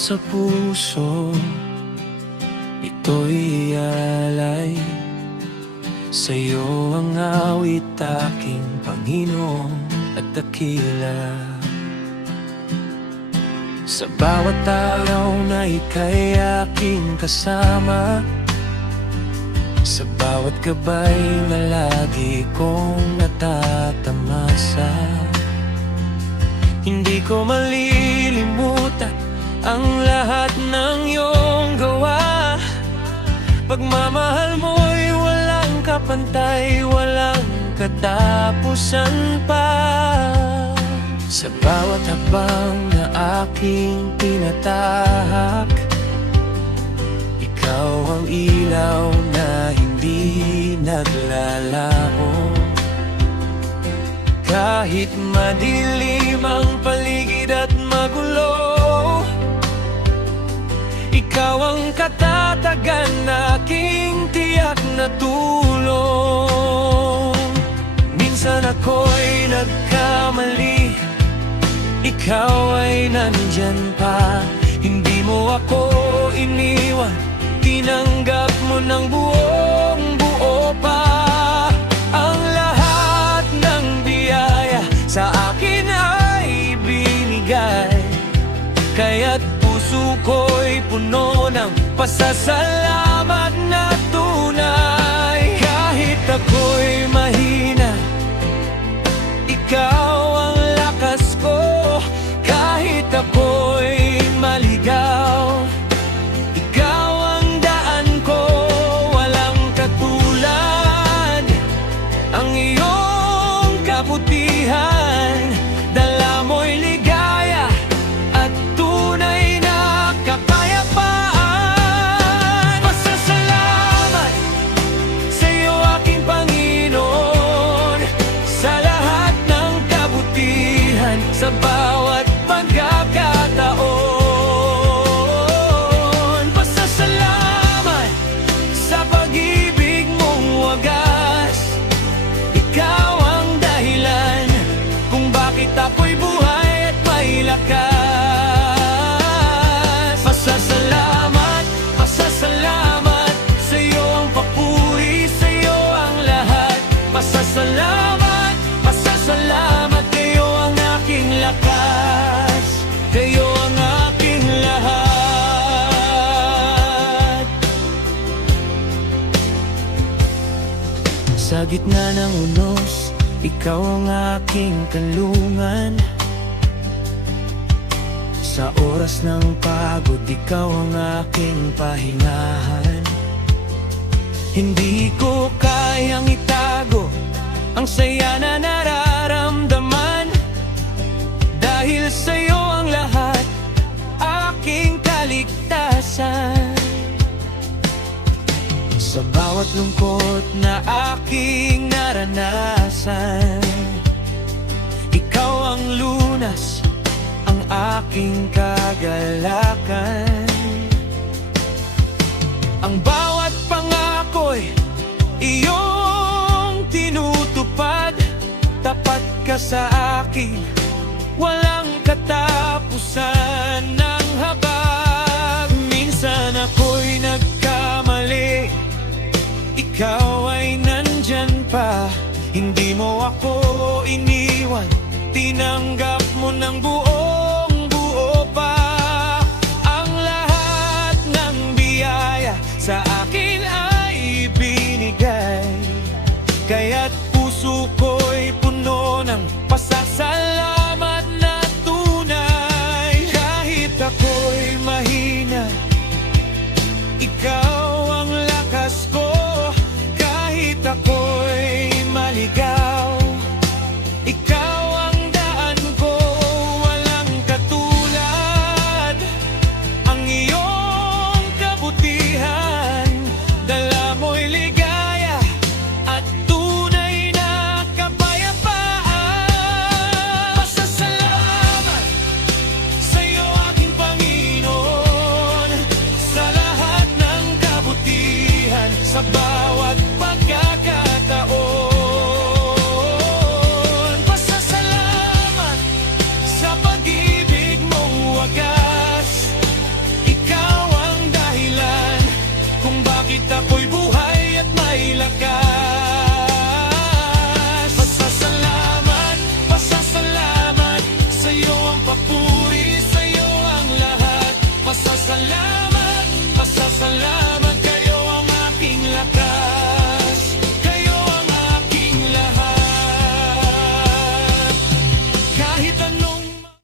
sa puso, ito'y alay. Sa'yo ang awit, aking Panginoon at dakila. Sa bawat araw na ika'y aking kasama, sa bawat gabay na lagi kong natatamasa. Hindi ko malilimutan ang lahat ng iyong gawa. Pagmamahal mo'y walang kapantay, walang katapusan pa. Sa bawat habang na aking tinatahak, ikaw ang ilaw na hindi naglalaho. Kahit madilim ang paligid at magulo, ikaw ang katatagan na aking tiyak na tulong. Minsan ako'y nagkamali, ikaw ay nandyan pa. Hindi mo ako iniwan, tinanggap mo ng buong buo pa. Ang lahat ng biyaya sa akin ay binigay, kaya't puso ko'y puno ng pasasalamat na tunay. Kahit ako'y mahina, ikaw ang lakas ko. Kahit ako'y maligaw, ikaw ang daan ko. Walang katulad ang iyong kabutihan. Dala mo'y ligaya at tunay na kapayapaan. Pasasalamat sa iyo, aking Panginoon, sa lahat ng kabutihan, sa bawat pagkakataon. Pasasalamat sa pag-ibig mong wagas. Ikaw ang dahilan kung bakit ako'y buhay at may lakas. Pasasalamat, pasasalamat, sa iyo ang papuri, sa iyo ang lahat. Pasasalamat, pasasalamat, kayo ang aking lakas, kayo ang aking lahat. Sa gitna ng unos, ikaw ang aking kanlungan. Sa oras ng pagod, ikaw ang aking pahingahan. Hindi ko kayang itago ang saya na nararamdaman, dahil sa'yo ang lahat, aking kaligtasan. Sa bawat lungkot na aking naranasan, ikaw ang lunas, ang aking kagalakan. Ang bawat pangako'y iyong tinutupad. Tapat ka sa akin, walang katapusan ng habag. Minsan ako'y nagkamali, ikaw ay nandyan pa. Hindi mo ako iniwan, tinanggap mo ng buong buo pa. Ang lahat ng biyaya sa akin ay binigay, kaya't puso ko'y puno ng pasasalamat na tunay. Kahit ako'y mahina, ikaw ang lakas ko. Kahit ako'y maligaw, ikaw ang daan ko. Walang katulad ang iyong kabutihan. Dala mo'y ligaya at tunay na kapayapaan. Pasasalamat sa iyo, aking Panginoon, sa lahat ng kabutihan, sa